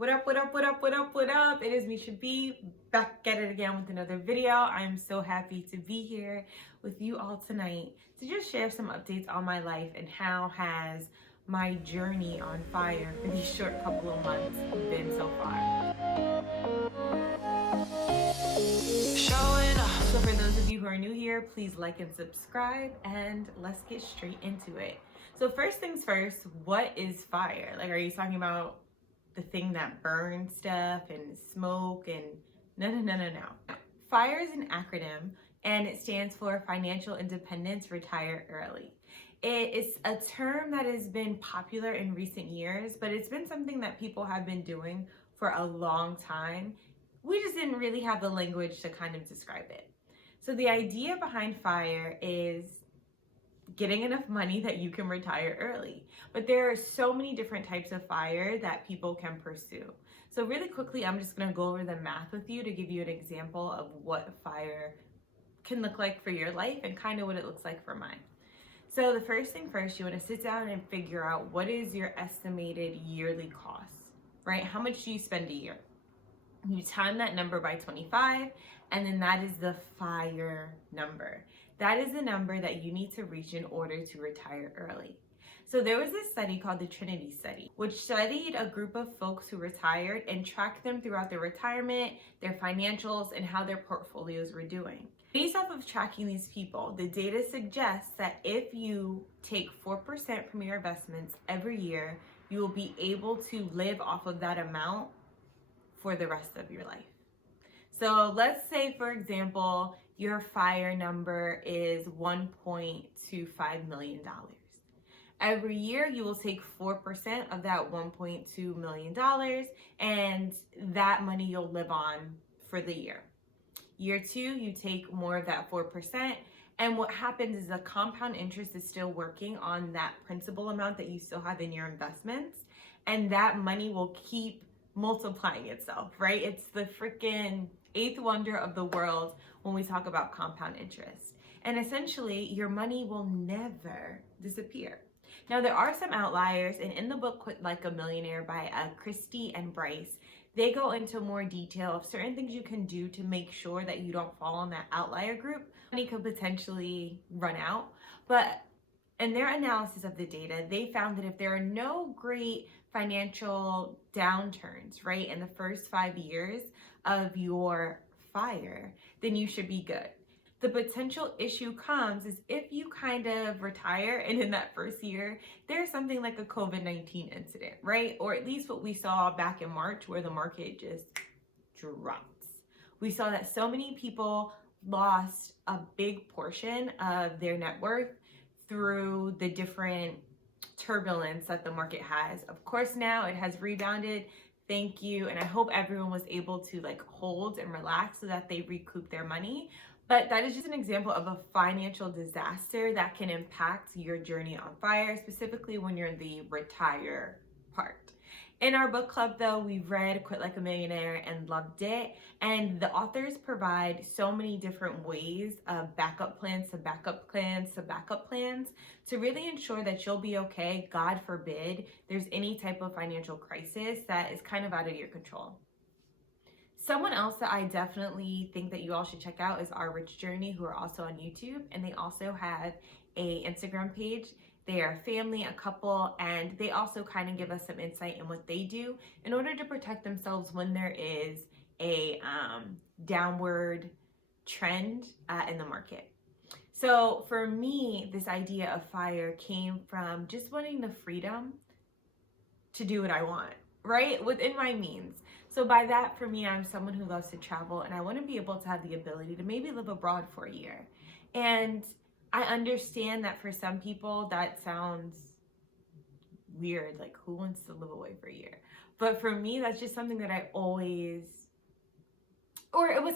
What up, what up, what up, what up, what up? It is Misha B, back at it again with another video. I'm so happy to be here with you all tonight to just share some updates on my life and how has my journey on fire for these short couple of months been so far. So for those of you who are new here, please like and subscribe, and let's get straight into it. So first things first, what is fire? Like, are you talking about the thing that burns stuff and smoke and no. Fire is an acronym and it stands for Financial Independence, Retire Early. It is a term that has been popular in recent years, but it's been something that people have been doing for a long time. We just didn't really have the language to kind of describe it. So the idea behind FIRE is getting enough money that you can retire early. But there are so many different types of FIRE that people can pursue. So really quickly, I'm just gonna go over the math with you to give you an example of what FIRE can look like for your life and kind of what it looks like for mine. So the first thing first, you wanna sit down and figure out what is your estimated yearly costs, right? How much do you spend a year? You time that number by 25, and then that is the FIRE number. That is the number that you need to reach in order to retire early. So there was this study called the Trinity Study, which studied a group of folks who retired and tracked them throughout their retirement, their financials, and how their portfolios were doing. Based off of tracking these people, the data suggests that if you take 4% from your investments every year, you will be able to live off of that amount for the rest of your life. So let's say, for example, your FIRE number is $1.25 million. Every year, you will take 4% of that $1.2 million, and that money you'll live on for the year. Year two, you take more of that 4%, and what happens is the compound interest is still working on that principal amount that you still have in your investments, and that money will keep multiplying itself, right? It's the freaking eighth wonder of the world when we talk about compound interest. And essentially, your money will never disappear. Now, there are some outliers, and in the book Quit Like a Millionaire by Christy and Bryce, they go into more detail of certain things you can do to make sure that you don't fall in that outlier group. Money could potentially run out, but in their analysis of the data, they found that if there are no great financial downturns, right, in the first 5 years of your FIRE, then you should be good. The potential issue comes is if you kind of retire and in that first year, there's something like a COVID-19 incident, right? Or at least what we saw back in March where the market just dropped. We saw that so many people lost a big portion of their net worth through the different turbulence that the market has. Of course, now it has rebounded. Thank you. And I hope everyone was able to hold and relax so that they recoup their money. But that is just an example of a financial disaster that can impact your journey on FIRE, specifically when you're in the retire part. In our book club, though, we've read Quit Like a Millionaire and loved it. And the authors provide so many different ways of backup plans to backup plans to backup plans to really ensure that you'll be okay. God forbid there's any type of financial crisis that is kind of out of your control. Someone else that I definitely think that you all should check out is Our Rich Journey, who are also on YouTube. And they also have a Instagram page. They are a family, a couple, and they also kind of give us some insight in what they do in order to protect themselves when there is a downward trend in the market. So for me, this idea of FIRE came from just wanting the freedom to do what I want, right? Within my means. So by that, for me, I'm someone who loves to travel, and I want to be able to have the ability to maybe live abroad for a year. And I understand that for some people that sounds weird, like who wants to live away for a year? But for me, that's just something that it was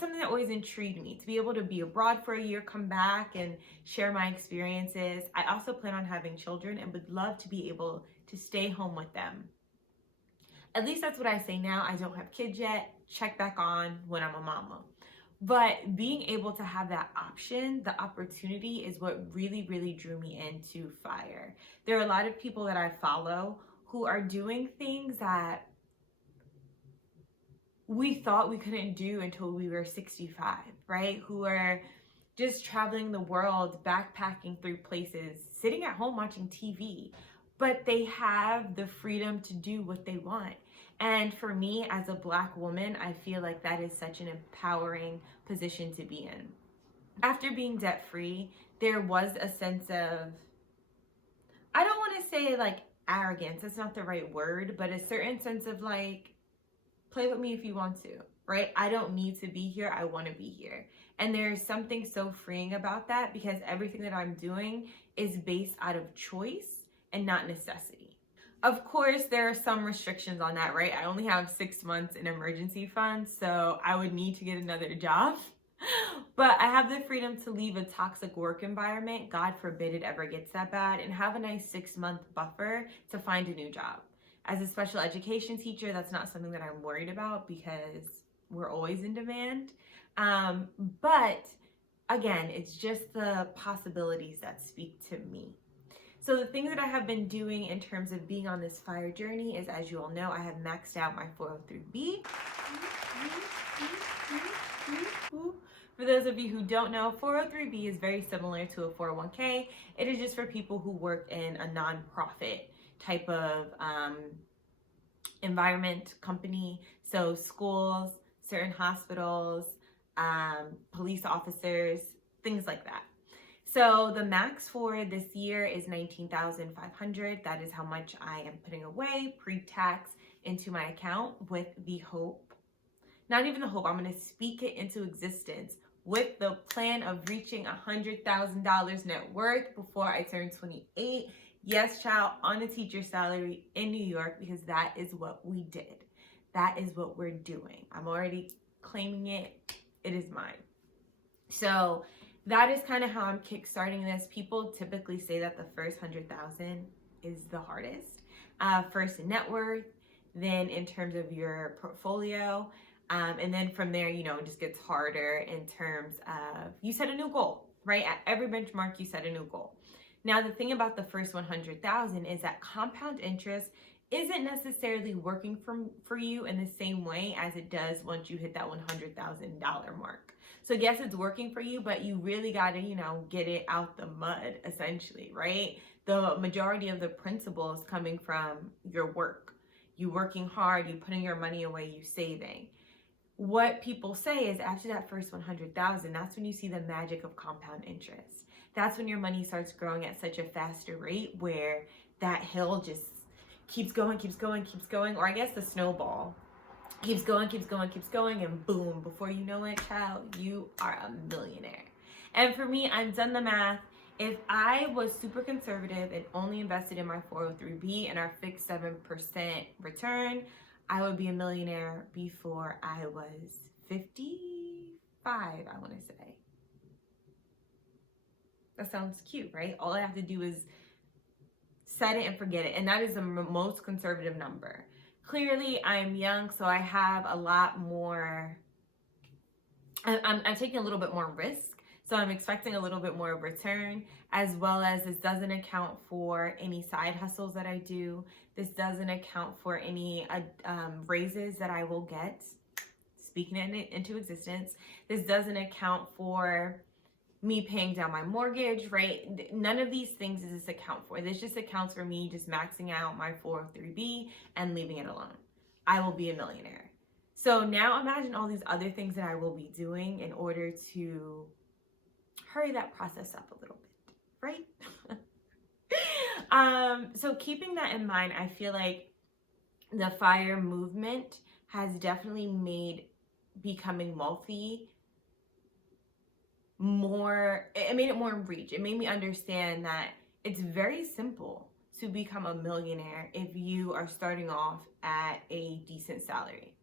something that always intrigued me, to be able to be abroad for a year, come back and share my experiences. I also plan on having children and would love to be able to stay home with them. At least that's what I say now. I don't have kids yet. Check back on when I'm a mama. But being able to have that option, the opportunity, is what really, really drew me into FIRE. There are a lot of people that I follow who are doing things that we thought we couldn't do until we were 65, right? Who are just traveling the world, backpacking through places, sitting at home watching TV, but they have the freedom to do what they want. And for me, as a Black woman, I feel like that is such an empowering position to be in. After being debt free, there was a sense of, I don't want to say like arrogance, that's not the right word, but a certain sense of like, play with me if you want to, right? I don't need to be here. I want to be here. And there's something so freeing about that, because everything that I'm doing is based out of choice and not necessity. Of course, there are some restrictions on that, right? I only have 6 months in emergency funds, so I would need to get another job. But I have the freedom to leave a toxic work environment, God forbid it ever gets that bad, and have a nice 6-month buffer to find a new job. As a special education teacher, that's not something that I'm worried about because we're always in demand. But again, it's just the possibilities that speak to me. So the things that I have been doing in terms of being on this fire journey is, as you all know, I have maxed out my 403B. For those of you who don't know, 403B is very similar to a 401k. It is just for people who work in a nonprofit type of environment, company. So schools, certain hospitals, police officers, things like that. So the max for this year is $19,500. That is how much I am putting away pre-tax into my account, with the hope, not even the hope, I'm going to speak it into existence with the plan of reaching $100,000 net worth before I turn 28. Yes, child, on a teacher's salary in New York, because that is what we did. That is what we're doing. I'm already claiming it. It is mine. So that is kind of how I'm kickstarting this. People typically say that the first 100,000 is the hardest. First in net worth, then in terms of your portfolio. And then from there, it just gets harder in terms of, you set a new goal, right? At every benchmark, you set a new goal. Now, the thing about the first 100,000 is that compound interest isn't necessarily working for you in the same way as it does once you hit that $100,000 mark. So yes, it's working for you, but you really got to, get it out the mud, essentially, right? The majority of the principle is coming from your work. You working hard, you putting your money away, you saving. What people say is after that first 100,000, that's when you see the magic of compound interest. That's when your money starts growing at such a faster rate where that hill just keeps going, or I guess the snowball keeps going, and boom, before you know it, child, you are a millionaire. And for me, I've done the math. If I was super conservative and only invested in my 403B and our fixed 7% return, I would be a millionaire before I was 55, I want to say. That sounds cute, right? All I have to do is set it and forget it. And that is the most conservative number. Clearly, I'm young, so I have a lot more, I'm taking a little bit more risk. So I'm expecting a little bit more return, as well as this doesn't account for any side hustles that I do. This doesn't account for any raises that I will get, speaking it into existence. This doesn't account for me paying down my mortgage, right? None of these things does this account for. This just accounts for me just maxing out my 403B and leaving it alone. I will be a millionaire. So now imagine all these other things that I will be doing in order to hurry that process up a little bit, right? So keeping that in mind, I feel like the FIRE movement has definitely made becoming wealthy it made it more in reach. It made me understand that it's very simple to become a millionaire if you are starting off at a decent salary.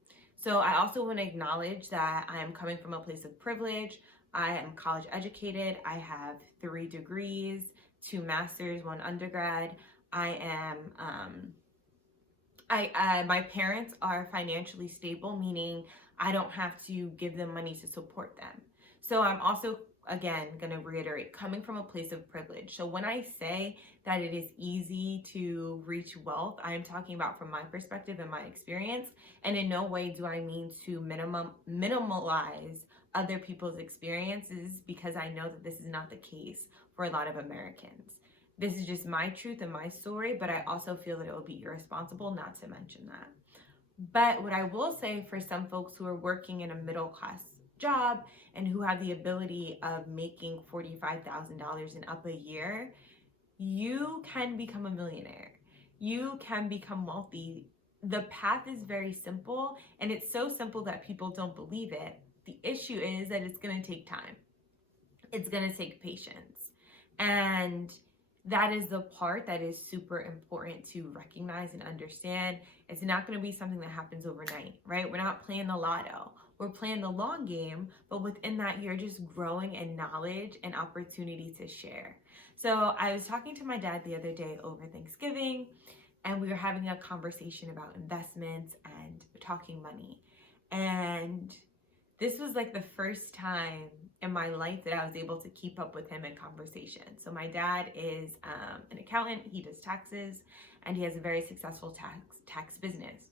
So I also want to acknowledge that I am coming from a place of privilege. I am college educated. I have 3 degrees, 2 masters, 1 undergrad. My parents are financially stable, meaning I don't have to give them money to support them. So I'm also again, going to reiterate, coming from a place of privilege. So when I say that it is easy to reach wealth, I am talking about from my perspective and my experience. And in no way do I mean to minimalize other people's experiences, because I know that this is not the case for a lot of Americans. This is just my truth and my story, but I also feel that it would be irresponsible not to mention that. But what I will say, for some folks who are working in a middle class job and who have the ability of making $45,000 and up a year, you can become a millionaire. You can become wealthy. The path is very simple, and it's so simple that people don't believe it. The issue is that it's going to take time. It's going to take patience. And that is the part that is super important to recognize and understand. It's not going to be something that happens overnight, right? We're not playing the lotto. We're playing the long game, but within that, you're just growing in knowledge and opportunity to share. So I was talking to my dad the other day over Thanksgiving, and we were having a conversation about investments and talking money. And this was like the first time in my life that I was able to keep up with him in conversation. So my dad is an accountant. He does taxes, and he has a very successful tax business.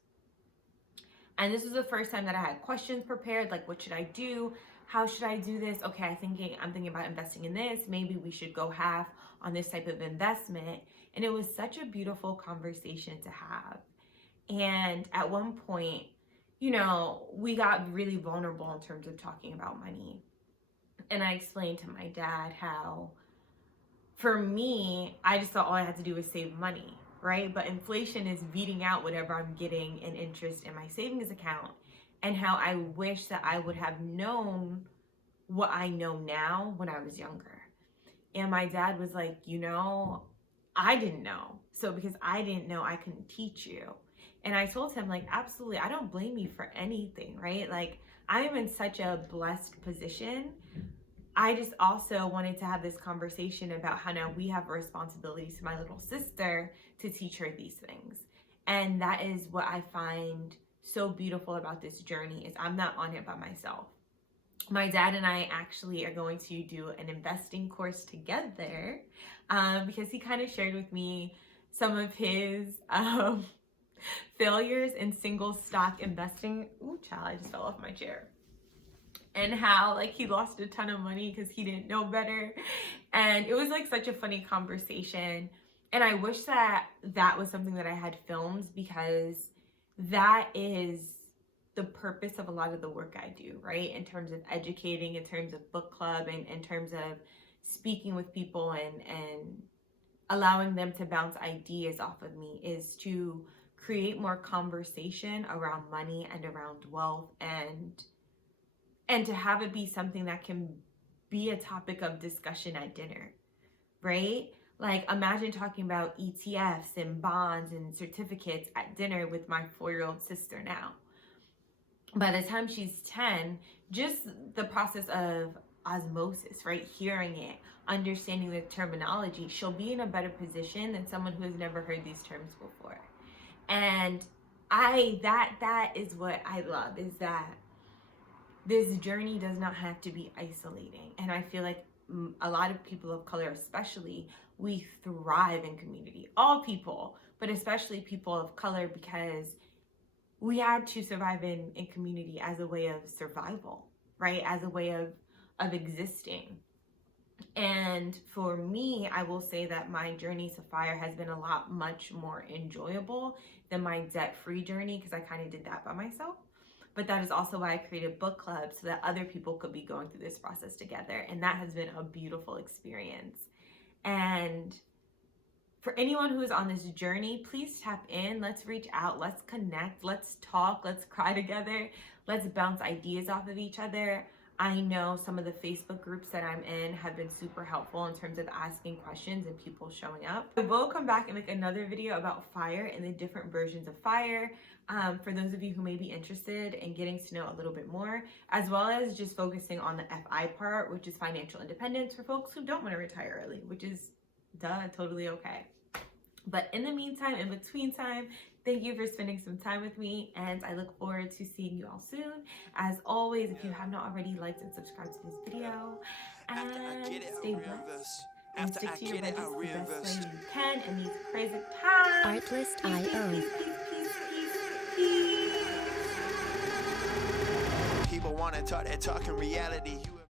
And this was the first time that I had questions prepared, like, what should I do? How should I do this? Okay, I'm thinking about investing in this. Maybe we should go half on this type of investment. And it was such a beautiful conversation to have. And at one point, you know, we got really vulnerable in terms of talking about money. And I explained to my dad how, for me, I just thought all I had to do was save money, right? But inflation is beating out whatever I'm getting in interest in my savings account, and how I wish that I would have known what I know now when I was younger. And my dad was like, you know, I didn't know. So because I didn't know, I couldn't teach you. And I told him, like, absolutely, I don't blame you for anything, right? Like, I am in such a blessed position. I just also wanted to have this conversation about how now we have a responsibility to my little sister to teach her these things. And that is what I find so beautiful about this journey, is I'm not on it by myself. My dad and I actually are going to do an investing course together, because he kind of shared with me some of his failures in single stock investing. Ooh, child, I just fell off my chair. And how, like, he lost a ton of money because he didn't know better. And it was like such a funny conversation. And I wish that that was something that I had filmed, because that is the purpose of a lot of the work I do, right? In terms of educating, in terms of book club, and in terms of speaking with people and allowing them to bounce ideas off of me, is to create more conversation around money and around wealth, and to have it be something that can be a topic of discussion at dinner, right? Like, imagine talking about ETFs and bonds and certificates at dinner with my 4-year-old sister now. By the time she's 10, just the process of osmosis, right? Hearing it, understanding the terminology, she'll be in a better position than someone who has never heard these terms before. And that is what I love, is that this journey does not have to be isolating. And I feel like a lot of people of color, especially, we thrive in community. All people, but especially people of color, because we had to survive in community as a way of survival, right? As a way of existing. And for me, I will say that my journey to FIRE has been a lot much more enjoyable than my debt-free journey, because I kind of did that by myself. But that is also why I created book clubs, so that other people could be going through this process together. And that has been a beautiful experience. And for anyone who is on this journey, please tap in. Let's reach out. Let's connect. Let's talk. Let's cry together. Let's bounce ideas off of each other. I know some of the Facebook groups that I'm in have been super helpful in terms of asking questions and people showing up. I will come back and make another video about FIRE and the different versions of FIRE, for those of you who may be interested in getting to know a little bit more, as well as just focusing on the FI part, which is financial independence for folks who don't want to retire early, which is totally okay. But in the meantime, in between time, Thank you for spending some time with me, and I look forward to seeing you all soon. As always, if you have not already, liked and subscribed to this video, and stay blessed and stick to your budgets the best way you can in these crazy times. Artlist.io. Peace. People wanna talk that talk in reality.